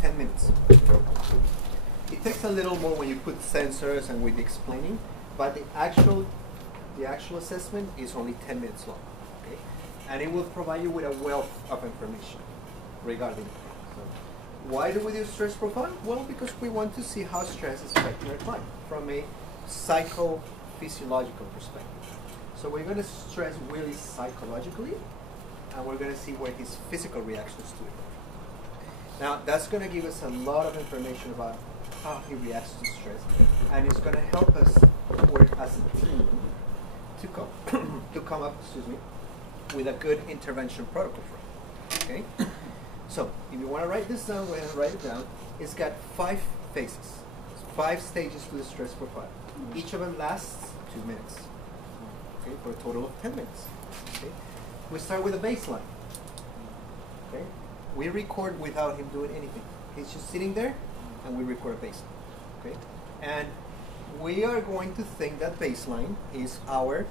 10 minutes. It takes a little more when you put sensors and with the explaining, but the actual assessment is only 10 minutes long. Okay? And it will provide you with a wealth of information regarding it. So why do we do stress profile? Well, because we want to see how stress is affecting our client from a psychophysiological perspective. So we're going to stress really psychologically, and we're going to see what his physical reactions to it are. Now, that's going to give us a lot of information about how he reacts to stress, and it's going to help us work as a team to come up, with a good intervention protocol for him. Okay? So, if you want to write this down, go ahead and write it down. It's got 5 phases, 5 stages to the stress profile. Each of them lasts 2 minutes. Okay, for a total of 10 minutes. Okay? We start with a baseline. Okay? We record without him doing anything. He's just sitting there, and we record a baseline. Okay? And we are going to think that baseline is our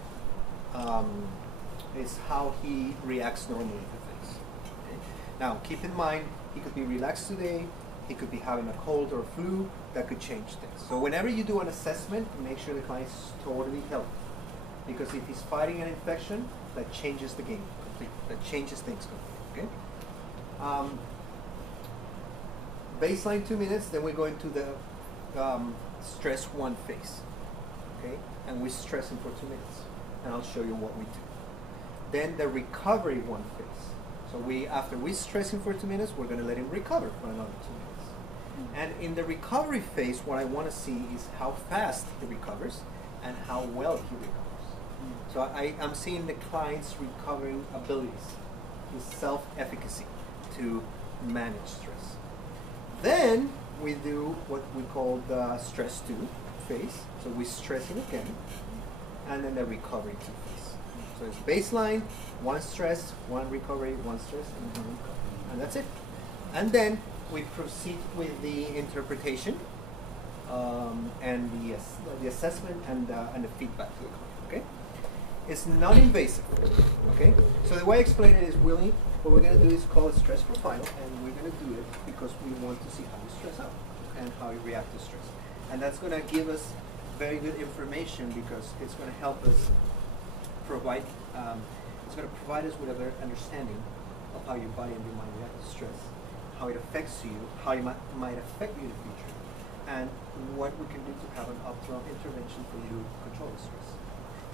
is how he reacts normally to things. Okay? Now, keep in mind, he could be relaxed today. He could be having a cold or flu. That could change things. So whenever you do an assessment, make sure the client is totally healthy. Because if he's fighting an infection, that changes the game completely. That changes things completely. Okay? Baseline 2 minutes, then we go into the stress 1 phase. Okay? And we stress him for 2 minutes. And I'll show you what we do. Then the recovery 1 phase. So after we stress him for 2 minutes, we're going to let him recover for another 2 minutes. And in the recovery phase, what I want to see is how fast he recovers and how well he recovers. So I'm seeing the client's recovering abilities, his self-efficacy to manage stress. Then we do what we call the stress 2 phase. So we stress him again, and then the recovery 2 phase. So it's baseline, 1 stress, 1 recovery, 1 stress, and 1 recovery. And that's it. And then we proceed with the interpretation and the assessment and the feedback to the client. Okay? It's non-invasive. Okay? So the way I explain it is, Willie, what we're going to do is call it stress profile, and we're going to do it because we want to see how you stress out and how you react to stress. And that's going to give us very good information because it's going to help us provide, it's going to provide us with a better understanding of how your body and your mind react to stress, how it affects you, how it might affect you in the future, and what we can do to have an optimal intervention for you to control the stress.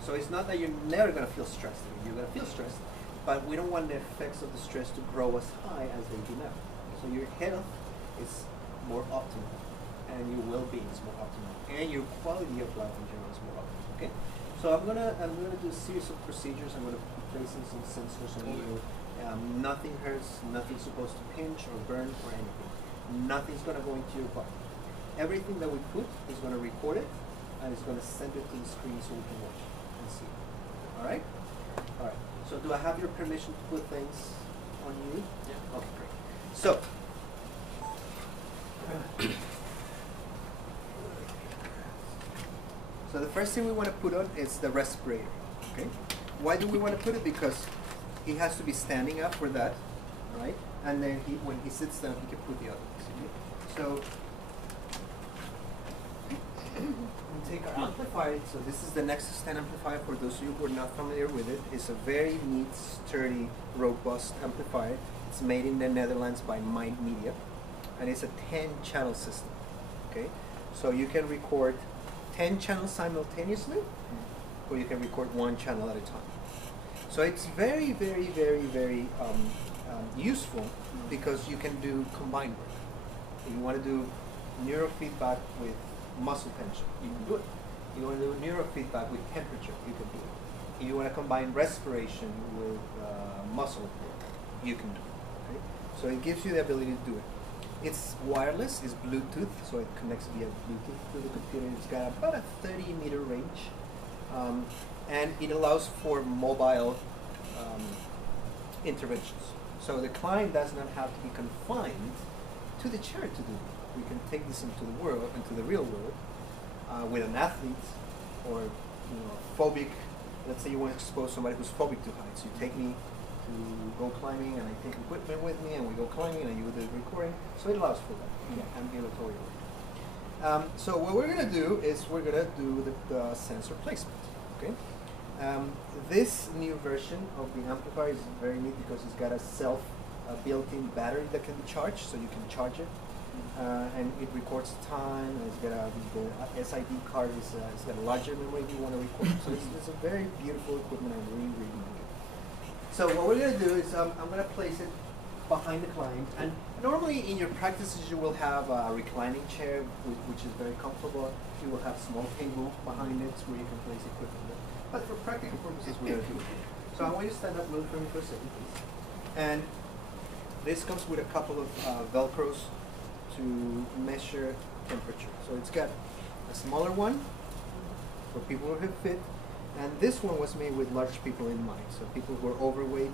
So it's not that you're never going to feel stressed. You're going to feel stressed, but we don't want the effects of the stress to grow as high as they do now. So your health is more optimal, and your well-being is more optimal, and your quality of life in general is more optimal. Okay. So I'm gonna do a series of procedures. I'm gonna be placing some sensors on you. Nothing hurts. Nothing's supposed to pinch or burn or anything. Nothing's gonna go into your body. Everything that we put is gonna record it, and it's gonna send it to the screen so we can watch it and see it. All right. All right. So do I have your permission to put things on you? Yeah. Okay, great. So. So the first thing we want to put on is the respirator. Okay. Why do we want to put it? Because he has to be standing up for that, right? And then when he sits down, he can put the other ones. Okay? So we'll take our amplifier. So this is the Nexus 10 amplifier. For those of you who are not familiar with it, it's a very neat, sturdy, robust amplifier. It's made in the Netherlands by Mind Media, and it's a 10-channel system. Okay, so you can record 10 channels simultaneously, or you can record 1 channel at a time. So it's very, very, very, very useful because you can do combined work. If you want to do neurofeedback with muscle tension, you can do it. If you want to do neurofeedback with temperature, you can do it. If you want to combine respiration with muscle work, you can do it. Okay? So it gives you the ability to do it. It's wireless, it's Bluetooth, so it connects via Bluetooth to the computer. It's got about a 30-meter range, and it allows for mobile interventions. So the client does not have to be confined to the chair to do it. We can take this into the world, into the real world, with an athlete or phobic. Let's say you want to expose somebody who's phobic to heights. You take me to go climbing and I take equipment with me and we go climbing and I do the recording. So it allows for that. Yeah, ambulatory. So what we're going to do is we're going to do the sensor placement. Okay. This new version of the amplifier is very neat because it's got a built-in battery that can be charged, so you can charge it. And it records time, and it's got the SID card is got a larger memory if you want to record. So it's a very beautiful equipment and really, really good. So what we're going to do is I'm going to place it behind the client. And normally in your practices you will have a reclining chair, which is very comfortable. You will have small table behind it where you can place equipment. But for practical purposes, we're going to do it. So I want you to stand up a little for me for a second, please. And this comes with a couple of Velcros to measure temperature. So it's got a smaller one for people who are fit, and this one was made with large people in mind. So people who are overweight,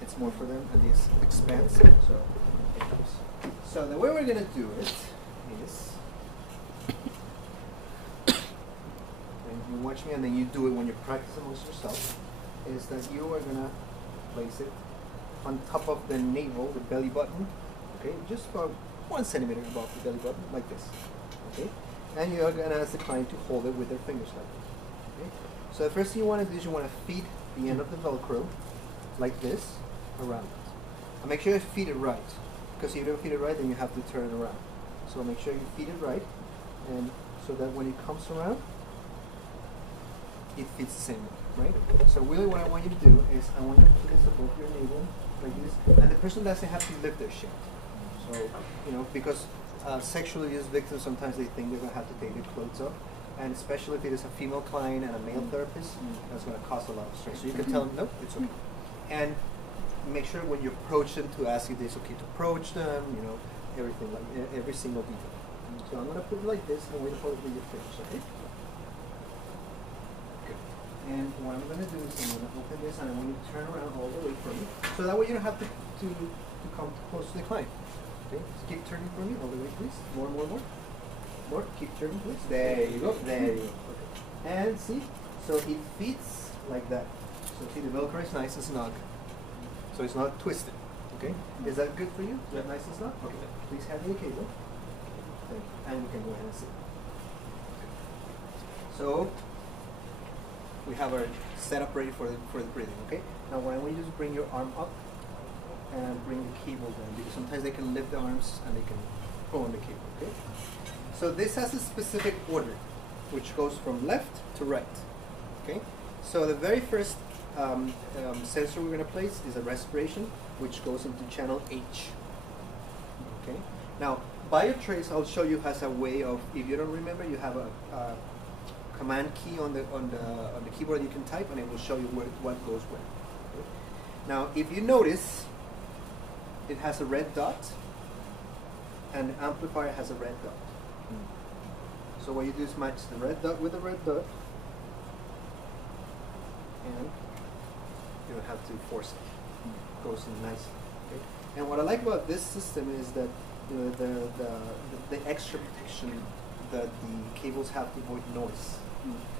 it's more for them, and this expands. So it goes. So the way we're going to do it is, and you watch me, and then you do it when you practice amongst yourself, is that you are going to place it on top of the navel, the belly button. Okay, just about 1 centimeter above the belly button, like this. Okay, and you are going to ask the client to hold it with their fingers like this. Okay, so the first thing you want to do is you want to feed the end of the Velcro like this around it. And make sure you feed it right, because if you don't feed it right, then you have to turn it around. So make sure you feed it right, and so that when it comes around, it fits the same way, right? So really, what I want you to do is I want you to put this above your navel like this, and the person doesn't have to lift their shirt. So, you know, because sexually abused victims, sometimes they think they're going to have to take their clothes off. And especially if it is a female client and a male therapist, that's going to cause a lot of stress. So you can tell them, no, it's okay. And make sure when you approach them to ask if it's okay to approach them, you know, everything, like every single detail. So I'm going to put it like this, and we're going to hold it with your fingers, okay? Good. And what I'm going to do is I'm going to open this, and I want you to turn around all the way for me. So that way you don't have to come close to the client. Okay, just keep turning for me all the way, please. More. More. Keep turning, please. There you go. There you go. Okay. And see, so it fits like that. So see, the Velcro is nice and snug. So it's not twisted. Okay. Is that good for you? Is that nice and snug? Okay. Please hand me the cable. Thank you. And you can go ahead and sit. So we have our setup ready for the breathing. Okay. Now what I want you to bring your arm up and bring the cable down, because sometimes they can lift the arms and they can pull on the cable, okay? So this has a specific order, which goes from left to right, okay? So the very first sensor we're going to place is a respiration, which goes into channel H, okay? Now, BioTrace, I'll show you, has a way of, if you don't remember, you have a command key on the keyboard you can type, and it will show you what goes where. Okay? Now, if you notice, it has a red dot, and the amplifier has a red dot. So what you do is match the red dot with the red dot, and you don't have to force it. It goes in nicely. Okay? And what I like about this system is that the extra protection that the cables have to avoid noise.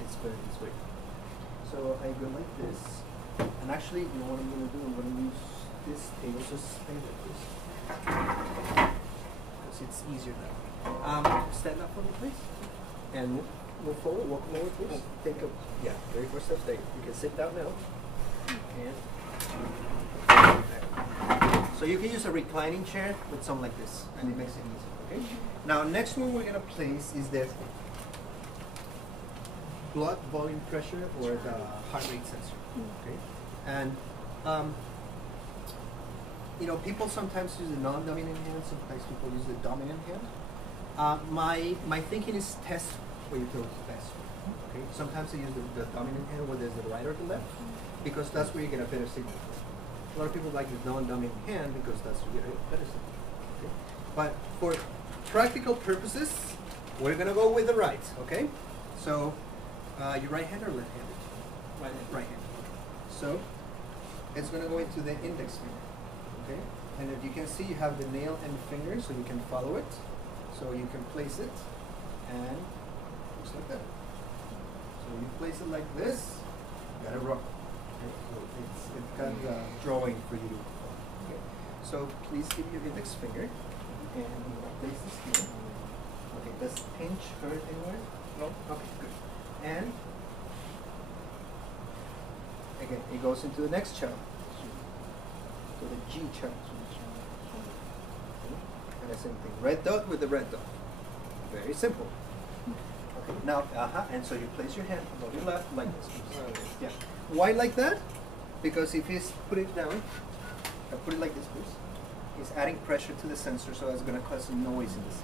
It's very good. So I go like this, and actually, you know what I'm going to do? I'm going to use this table, just stay like this, because it's easier that way. Stand up for me, please, and move forward, walk forward, please. Think of, very first step, there. You can sit down now, and so you can use a reclining chair with something like this, and it makes it easy, okay? Now, next one we're going to place is the blood volume pressure or the heart rate sensor, okay? And you know, people sometimes use the non-dominant hand, sometimes people use the dominant hand. My thinking is test where you feel best. Okay? Sometimes they use the dominant hand, whether it's the right or the left, because that's where you get a better signal. A lot of people like the non-dominant hand because that's where you get a better signal. Okay? But for practical purposes, we're gonna go with the right. Okay? So your right hand or left-handed? Right hand. Okay. So it's gonna go into the index finger. Okay, and if you can see, you have the nail and finger, so you can follow it. So you can place it, and just like that. So you place it like this, you gotta rock. So it's got a drawing for you to follow. Okay. So please give your index finger, and I'm gonna place this here. Okay, does pinch hurt anywhere? No? Okay, good. And again, it goes into the next channel. So the G channel. Okay. And the same thing. Red dot with the red dot. Very simple. Okay, now, and so you place your hand above your left like this. Yeah. Why like that? Because if you put it down, put it like this, please. It's adding pressure to the sensor, so it's going to cause some noise in this.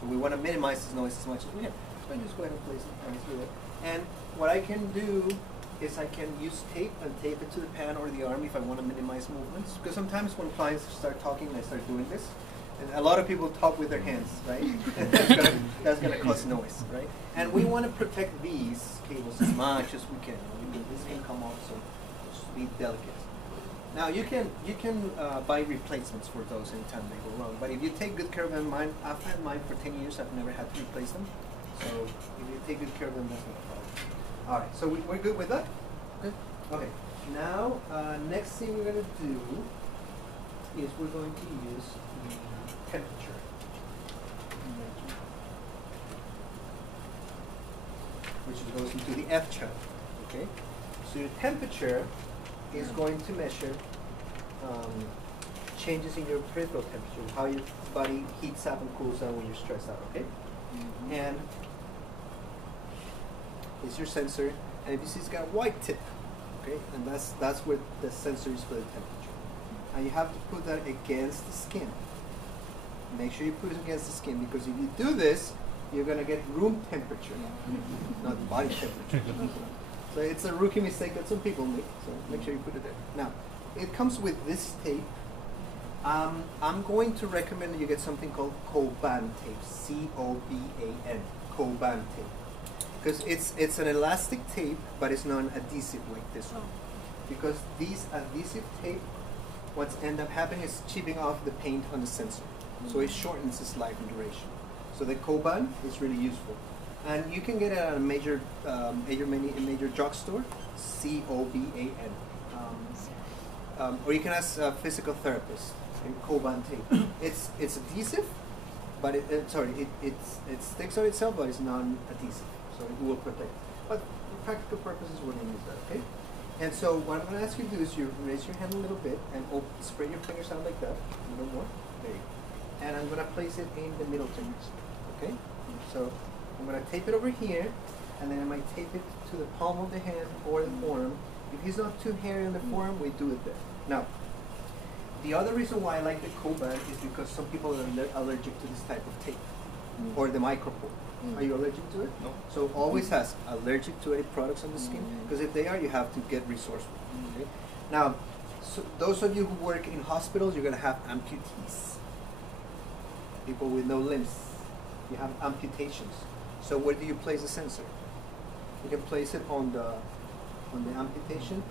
So we want to minimize this noise as much as we can. So I just go ahead and place it right through there. And what I can do is I can use tape and tape it to the pan or the arm if I want to minimize movements. Because sometimes when clients start talking, they start doing this. And a lot of people talk with their hands, right? That's gonna cause noise, right? And we want to protect these cables as much as we can. This can come off, so just be delicate. Now you can buy replacements for those anytime they go wrong. But if you take good care of them, I've had mine for 10 years. I've never had to replace them. So if you take good care of them, that's not a problem. All right, so we're good with that? Good. Okay. Now, next thing we're gonna do is we're going to use the temperature. Which goes into the F channel. Okay? So your temperature is going to measure changes in your peripheral temperature, how your body heats up and cools down when you're stressed out, okay? And it's your sensor, and if you see it's got a white tip, okay? And that's where the sensor is for the temperature. And you have to put that against the skin. Make sure you put it against the skin, because if you do this, you're gonna get room temperature, not body temperature. So it's a rookie mistake that some people make, so make sure you put it there. Now, it comes with this tape. I'm going to recommend that you get something called Coban tape, C-O-B-A-N, Coban tape. Because it's an elastic tape, but it's not an adhesive like this one. Because these adhesive tape, what's end up happening is chipping off the paint on the sensor. So it shortens its life and duration. So the Coban is really useful. And you can get it at a major drugstore, C-O-B-A-N. Or you can ask a physical therapist. Coban tape. It's adhesive, but it sticks on itself, but it's non-adhesive, so it will protect. But for practical purposes, we're going to use that, okay? And so what I'm going to ask you to do is you raise your hand a little bit and spread your fingers out like that, a little more. There you go. And I'm going to place it in the middle fingers, okay? So I'm going to tape it over here, and then I might tape it to the palm of the hand or the forearm. If it's not too hairy on the forearm, we do it there. Now, the other reason why I like the Coban is because some people are allergic to this type of tape, or the micropore. Are you allergic to it? No. So always ask, allergic to any products on the skin? Because if they are, you have to get resourceful. Okay? Now, so those of you who work in hospitals, you're going to have amputees. People with no limbs. You have amputations. So where do you place the sensor? You can place it on the amputation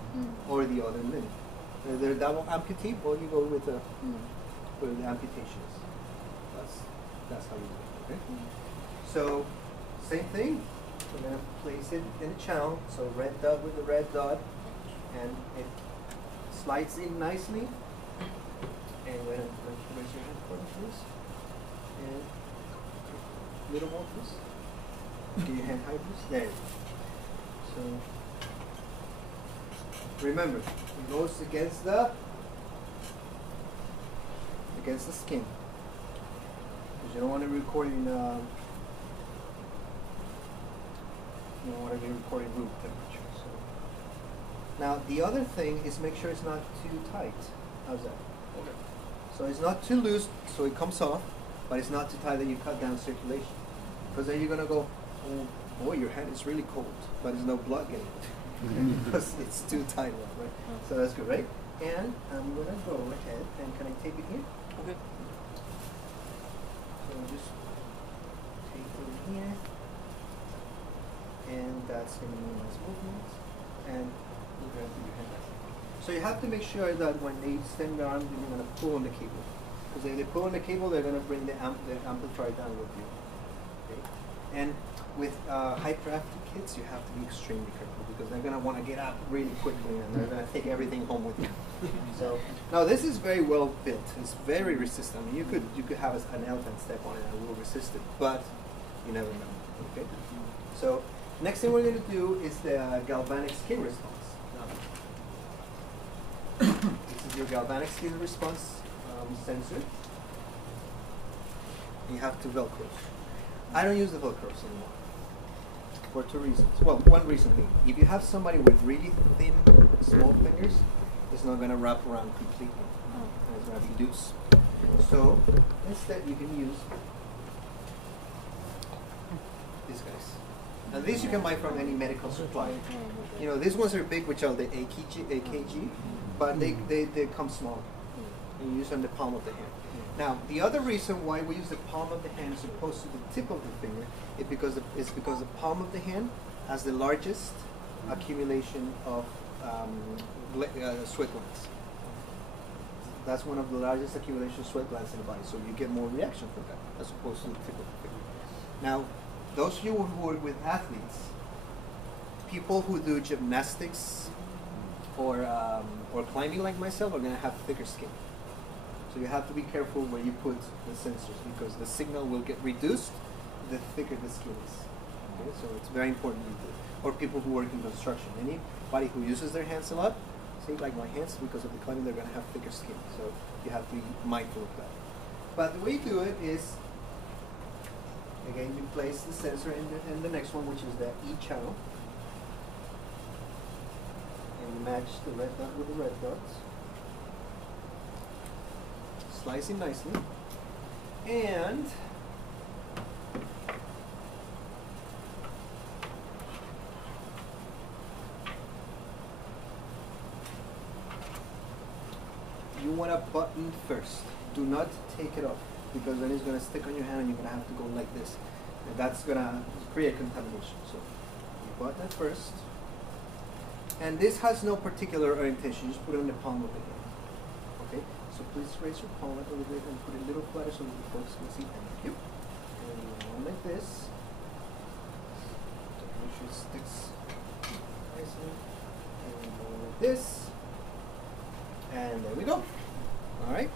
or the other limb. They're double amputee, or you go with the where the amputation is. That's how you do it. Okay. So same thing. We're gonna place it in the channel. So red dot with the red dot, and it slides in nicely. And we're gonna raise your hand for this, and little more, please. Get your hand high, please. There. So remember, it goes against the skin, because you don't want to record in room temperature. So now the other thing is make sure it's not too tight. How's that? Okay. So it's not too loose, so it comes off, but it's not too tight that you cut down circulation, because then you're gonna go, oh boy, your hand is really cold, but there's no blood getting it. Because it's too tight, right? So that's good, right? And I'm gonna go ahead and can I tape it here? Okay. So I'll just tape it over here, and that's gonna minimize movement. And you're gonna put your hand back. So you have to make sure that when they extend their arm, you're gonna pull on the cable. Because if they pull on the cable, they're gonna bring the amplifier down with you. Okay. And with hyperactive kids, you have to be extremely careful because they're going to want to get up really quickly and they're going to take everything home with them. So now this is very well built. It's very resistant. I mean, you could have an elephant step on it and it will resist it, but you never know. Okay. So next thing we're going to do is the galvanic skin response. This is your galvanic skin response sensor. You have two Velcros. I don't use the Velcros anymore for two reasons. Well, one reason being, if you have somebody with really thin, small fingers, it's not going to wrap around completely. And it's going to be loose. So instead, you can use these guys. And these you can buy from any medical supply. You know, these ones are big, which are the AKG, but they come small. You use on the palm of the hand. Now, the other reason why we use the palm of the hand as opposed to the tip of the finger is because the palm of the hand has the largest accumulation of sweat glands. That's one of the largest accumulation of sweat glands in the body, so you get more reaction from that as opposed to the tip of the finger. Now, those of you who work with athletes, people who do gymnastics or climbing like myself are going to have thicker skin. So you have to be careful where you put the sensors because the signal will get reduced the thicker the skin is. Okay? So it's very important you do. Or people who work in construction. Anybody who uses their hands a lot, say like my hands, because of the climbing, they're going to have thicker skin. So you have to be mindful of that. But the way you do it is, again, you place the sensor in the next one, which is the E channel. And you match the red dot with the red dots. Slice it nicely, and you want to button first. Do not take it off because then it's going to stick on your hand and you're going to have to go like this. And that's going to create contamination. So you button it first. And this has no particular orientation. You just put it on the palm of the hand. Okay? So please raise your palm a little bit and put it a little flatter so that the folks can see. Thank you. And one like this. So make sure it sticks nicely. And one like this. And there we go. Alright.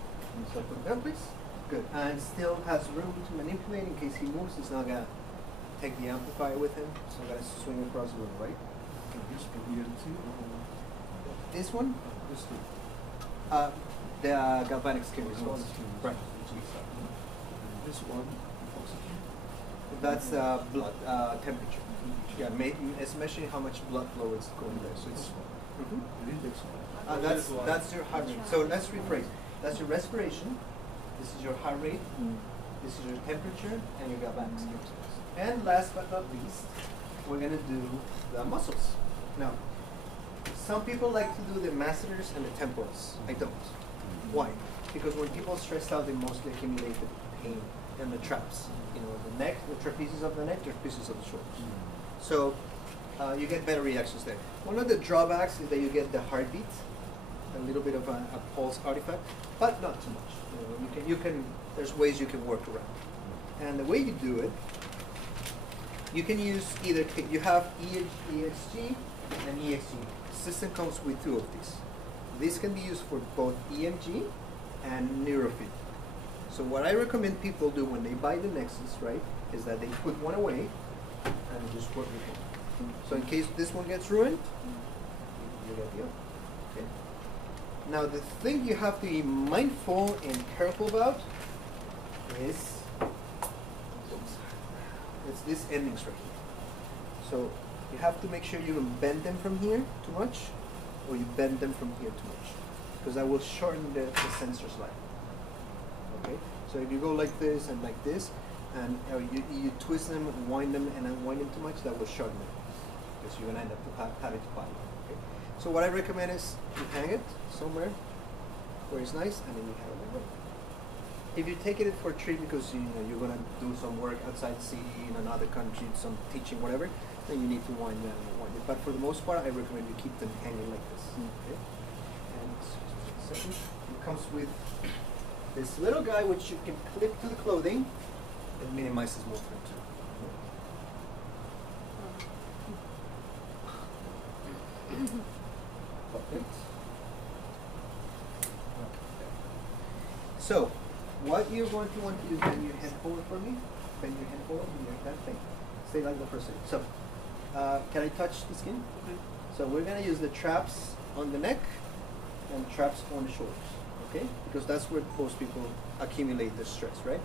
So put it down, please. Good. And still has room to manipulate in case he moves. He's not going to take the amplifier with him. So I'm going to swing across the room, right? This one? This one. The galvanic skin response. Right. This one. That's blood temperature. Yeah, it's measuring how much blood flow is going there. So it's that's your heart rate. So let's rephrase. That's your respiration. This is your heart rate. This is your temperature and your galvanic skin response. And last but not least, we're gonna do the muscles. Now, some people like to do the masseters and the temporals. I don't. Why? Because when people are stressed out, they mostly accumulate the pain and the traps. You know, the neck, the trapezius of the neck, trapezius of the shoulders. So you get better reactions there. One of the drawbacks is that you get the heartbeat, a little bit of a pulse artifact, but not too much. You can. There's ways you can work around. And the way you do it, you can use either. You have EXG and EXG. The system comes with two of these. This can be used for both EMG and neurofeedback. So what I recommend people do when they buy the Nexus, right, is that they put one away and just work with it. So in case this one gets ruined, you get the other. Okay. Now the thing you have to be mindful and careful about is it's these endings right here. So you have to make sure you don't bend them from here too much, or you bend them from here too much, because that will shorten the sensor's life. Okay, so if you go like this and like this, and you twist them, wind them, and unwind them too much, that will shorten them, because you're gonna end up having to buy it. Okay, so what I recommend is you hang it somewhere where it's nice, and then you hang it like that. If you take it for a treat because you're gonna do some work outside the city in another country, some teaching, whatever, then you need to wind them and wind it. But for the most part, I recommend you keep them hanging like this. Okay? And second, it comes with this little guy which you can clip to the clothing. It minimizes movement too. Perfect. So, what you're going to want to do is bend your head forward for me. Bend your head forward, like that thing. Stay like that for a second. So, can I touch the skin? Okay. So we're going to use the traps on the neck and traps on the shoulders, okay? Because that's where most people accumulate the stress, right?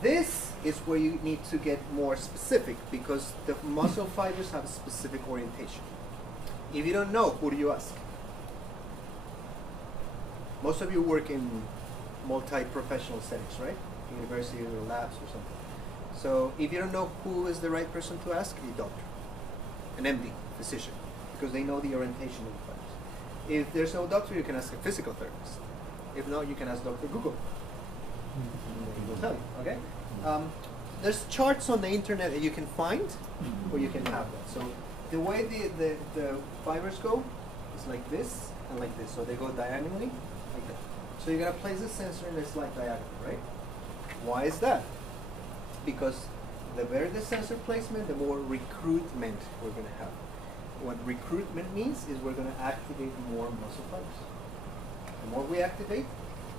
This is where you need to get more specific because the muscle fibers have a specific orientation. If you don't know, who do you ask? Most of you work in multi-professional settings, right? University or labs or something. So if you don't know who is the right person to ask, a doctor, an MD, physician, because they know the orientation of the fibers. If there's no doctor, you can ask a physical therapist. If not, you can ask Dr. Google. He will tell you, okay? There's charts on the internet that you can find where you can have that. So the way the fibers go is like this and like this. So they go diagonally like that. So you're gonna place the sensor in this like diagonal, right? Why is that? Because the better the sensor placement, the more recruitment we're gonna have. What recruitment means is we're gonna activate more muscle fibers. The more we activate,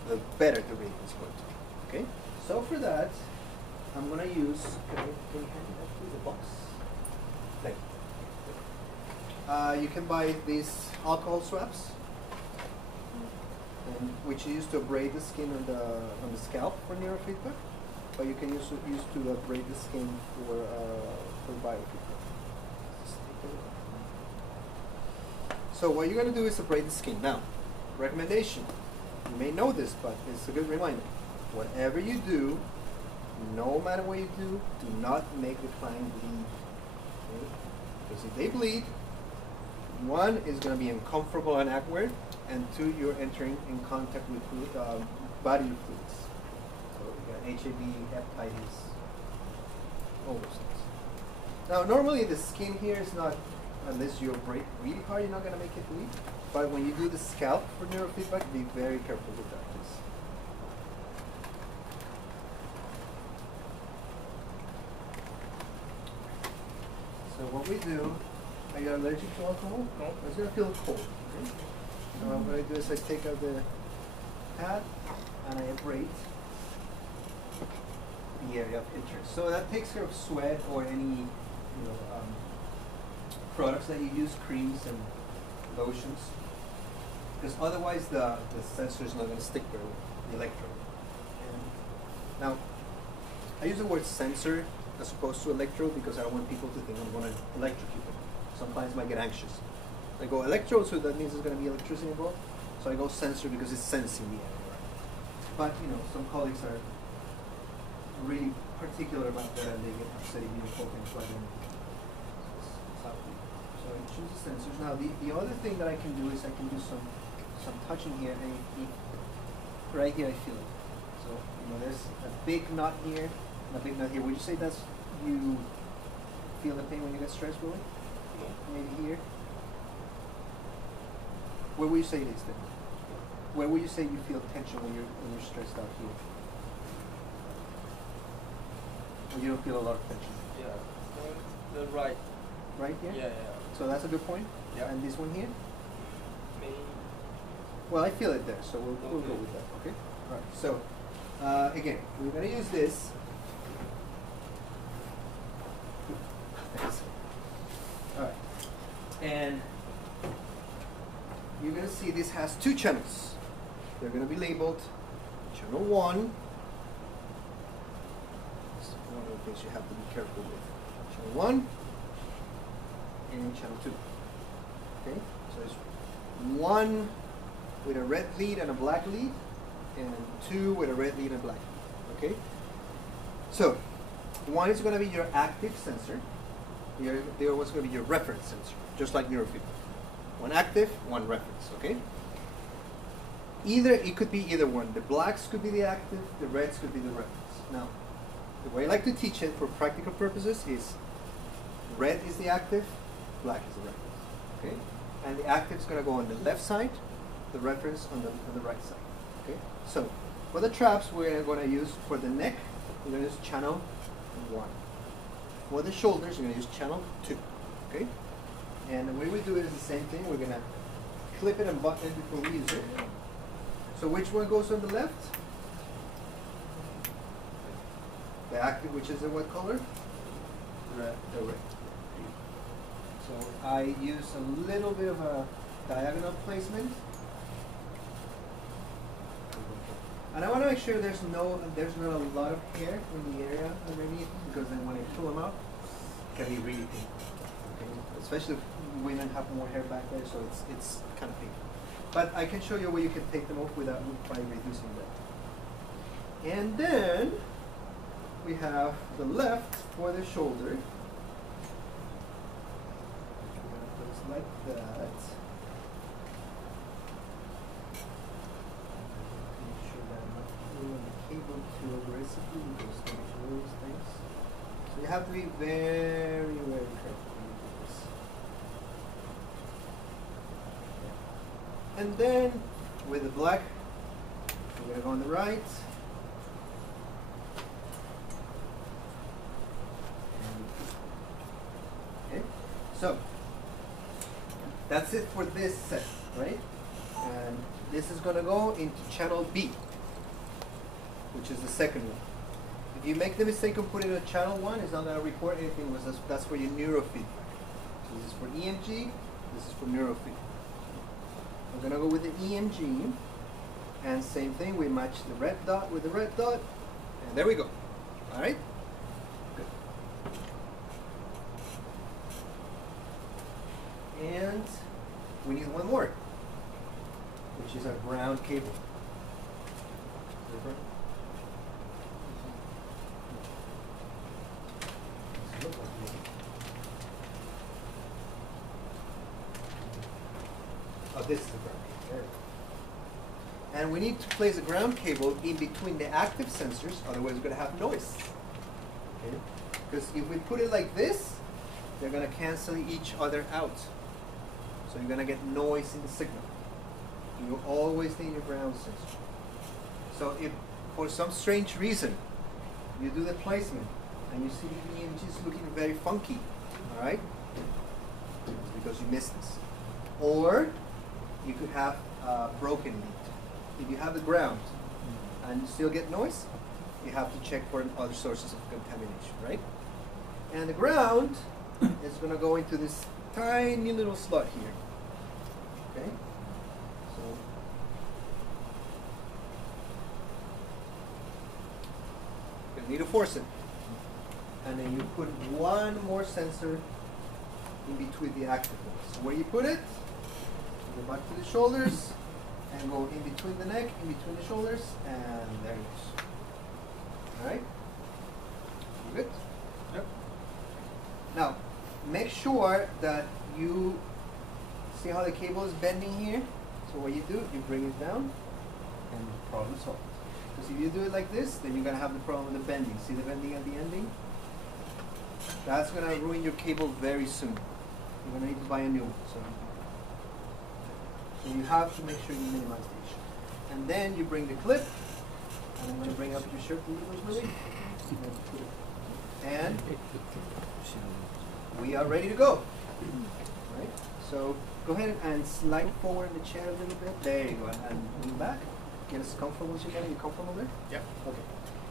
the better the rate is going to be. Okay? So for that, I'm gonna use, can you hand me that to the box? Thank you. You can buy these alcohol swabs, which you use to abrade the skin on the scalp for neurofeedback, but you can use to abrade the skin for biofeedback. So what you're gonna do is abrade the skin. Now, recommendation. You may know this, but it's a good reminder. Whatever you do, no matter what you do not make the client bleed. Okay? Because if they bleed, one is going to be uncomfortable and awkward, and two, you're entering in contact with body fluids. So you got HIV, hepatitis, all those things. Now, normally the skin here is not, unless you break really hard, you're not going to make it bleed. But when you do the scalp for neurofeedback, be very careful with that, please. So what we do, are you allergic to alcohol? No. It's going to feel cold. Okay? So what I'm going to do is I take out the pad and I abrade the area of interest. So that takes care of sweat or any products that you use, creams and lotions. Because otherwise the sensor is not going to stick very well, the electrode. And now, I use the word sensor as opposed to electrode because I don't want people to think I'm going to electrocute them. Some clients might get anxious. I go electrode, so that means there's going to be electricity involved. So I go sensor because it's sensing the area. Right? But some colleagues are really particular about that and they get upset if you don't call things like that. So I choose the sensors. Now the other thing that I can do is I can do some touching here, and right here I feel it. So there's a big knot here and a big knot here. Would you say that's you feel the pain when you get stressed, really? Maybe here. Where would you say it is then? Where would you say you feel tension when you're stressed out here? Or you don't feel a lot of tension? Yeah, the right. Right here? Yeah. So that's a good point? Yeah. And this one here? Maybe. Well, I feel it there, so we'll go with that, okay? All right, so again, we're going to use this. Thanks. All right, and you're going to see this has two channels. They're going to be labeled channel 1. This is one of the things you have to be careful with. Channel 1 and channel 2. Okay, so it's 1 with a red lead and a black lead, and 2 with a red lead and black lead. Okay? So, 1 is going to be your active sensor. The other one's going to be your reference sensor, just like neurofeedback. 1 active, 1 reference. Okay? It could be either one. The blacks could be the active, the reds could be the reference. Now, the way I like to teach it for practical purposes is red is the active, black is the reference. Okay? And the active is going to go on the left side, the reference on the right side. Okay? So for the traps, we're going to use for the neck, we're going to use channel 1. For the shoulders, we're going to use channel 2. Okay? And the way we do it is the same thing. We're gonna clip it and button it before we use it. So which one goes on the left? The active, which is in what color? Red. The red. So I use a little bit of a diagonal placement. And I want to make sure there's not a lot of hair in the area underneath, because then when I pull them out, it can be really painful. Okay? Especially if women have more hair back there, so it's kind of painful. But I can show you where you can take them off without by reducing that. And then we have the left for the shoulder. We're going to put it like that. The cable too aggressively because there's those things. So you have to be very, very careful when you do this. And then with the black, we're going to go on the right. Okay, so that's it for this set, right? And this is going to go into channel B, which is the second one. If you make the mistake of putting a channel 1, it's not going to report anything. That's for your neurofeedback. So this is for EMG, this is for neurofeedback. I'm going to go with the EMG, and same thing, we match the red dot with the red dot, and there we go. All right? Good. And we need one more, which is our ground cable. Oh, this is the ground cable. There we go. And we need to place a ground cable in between the active sensors, otherwise we're going to have noise. Okay? Because if we put it like this, they're going to cancel each other out. So you're going to get noise in the signal. You always need your ground sensor. So if for some strange reason you do the placement and you see the EMGs looking very funky, all right? It's because you missed this. Or you could have a broken lead. If you have the ground and you still get noise, you have to check for other sources of contamination, right? And the ground is going to go into this tiny little slot here. Okay? So you need to force it. And then you put one more sensor in between the active ones. So where you put it, go back to the shoulders and go in between the neck, in between the shoulders, and there it goes. Alright? You good? Yep. Now, make sure that you see how the cable is bending here. So what you do, you bring it down and problem solved. Because if you do it like this, then you're going to have the problem with the bending. See the bending at the ending? That's going to ruin your cable very soon. You're going to need to buy a new one. So you have to make sure you minimize the issue. And then you bring the clip, and I'm going to bring up your shirt a little bit, Rosemary. And we are ready to go. Right? So go ahead and slide forward the chair a little bit. There you go. And lean back. Get as comfortable as you can. Are you comfortable there? Yep. Okay.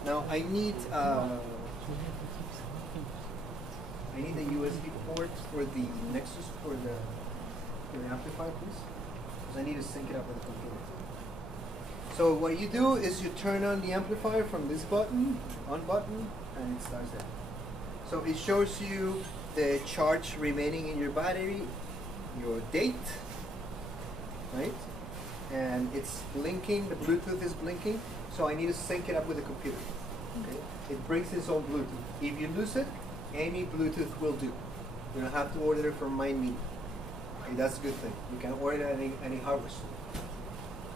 Now I need the USB port for the Nexus for the amplifier, please. Because I need to sync it up with the computer. So what you do is you turn on the amplifier from this button, on button, and it starts there. So it shows you the charge remaining in your battery, your date, right? And it's blinking, the Bluetooth is blinking, so I need to sync it up with the computer. Okay? It brings its own Bluetooth. If you lose it, any Bluetooth will do. You don't have to order it from MindMe. Okay, that's a good thing. You can order it at any hardware store.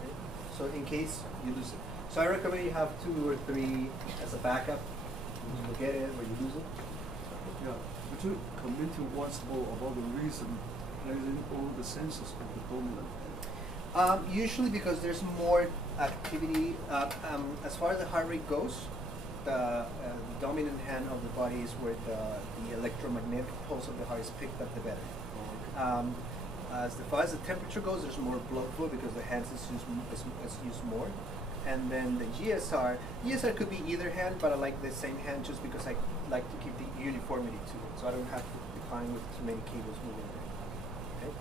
Okay? So in case you lose it. So I recommend you have 2 or 3 as a backup. You forget it or you lose it. Yeah. Would you comment once more about the reason placing all the sensors of the dominant? Usually because there's more activity. As far as the heart rate goes, the dominant hand of the body is where the electromagnetic pulse of the heart is picked up the better. As far as the temperature goes, there's more blood flow because the hands is used more. And then the GSR could be either hand, but I like the same hand just because I like to keep the uniformity to it, so I don't have to define with too many cables moving there. Okay?